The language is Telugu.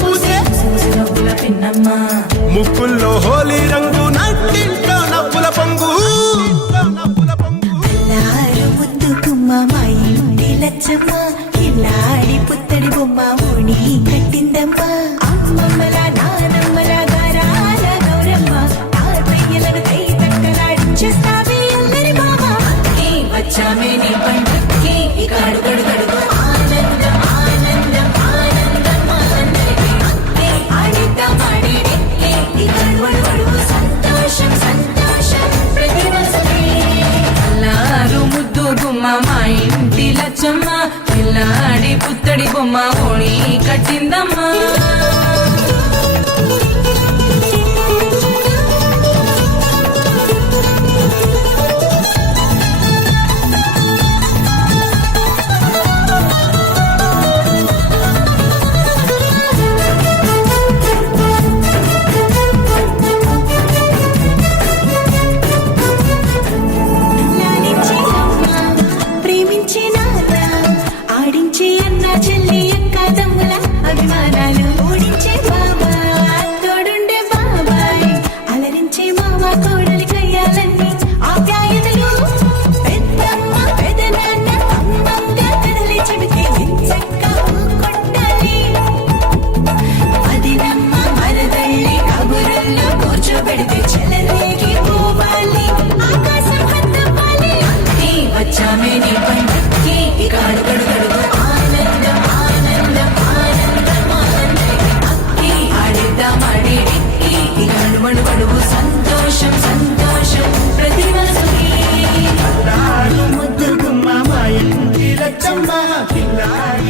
పూసే ముక్కుల్లో హోలీ రంగు నట్టింట్లో నవ్వుల పొంగు ముద్దు గుమ్మ మా ఇంటి లచ్చమ్మ కిల్లాడి పుత్తడి బొమ్మ ముడి కట్టిందమ్మా అమ్మమ్మల నానమ్మల గారాల గౌరమ్మ తాతయ్యలను కై తక్కలాడించేస్తావే అందరి మామ వచ్చామే నీ పండుగకి ఇక అడుగడు గడుగు ఆనందం ఆనందం ఆనందం ఆడిద్దాం ఆడిడే ఇక అడుగడు సంతోషం సంతోషం ప్రతిరోజు అల్లారు ముద్దు గుమ్మ మా ఇంటి లచ్చమ్మ పిల్లాడి పుత్తడి బొమ్మ ఓణి కట్టిందమ్మా లాలించే అమ్మ ప్రేమించే నాన్న ఆడించే అన్న చెల్లి అక్క తమ్ముల అభిమానాలు ఓడించే బాబా తోడుండే బాబాయ్ అలరించే మామ కోడలి కయ్యాలన్నీ ఆప్యాయతలు పెద్దమ్మ పెదనాన్న అమ్మంగా కథలి చెబితే ఎంచక్క కొట్టాలి అదినమ్మ మరదల్లి కబురుల్లో కూర్చోబెడితే చెలరేగి పోవాలి ఆకాశం హద్దవ్వాలి వచ్చామే నీ పండుగకి ఇక అడుగడు గడుగు ఆనందం ఆనందం ఆనందం అక్కి ఆడిద్దాం ఆడిడి ఇక అడుమడు గడుగు సంతోషం సంతోషం ప్రతి మనసుకి ముద్దు గుమ్మ మా ఇంటి లచ్చమ్మ పిల్లాడి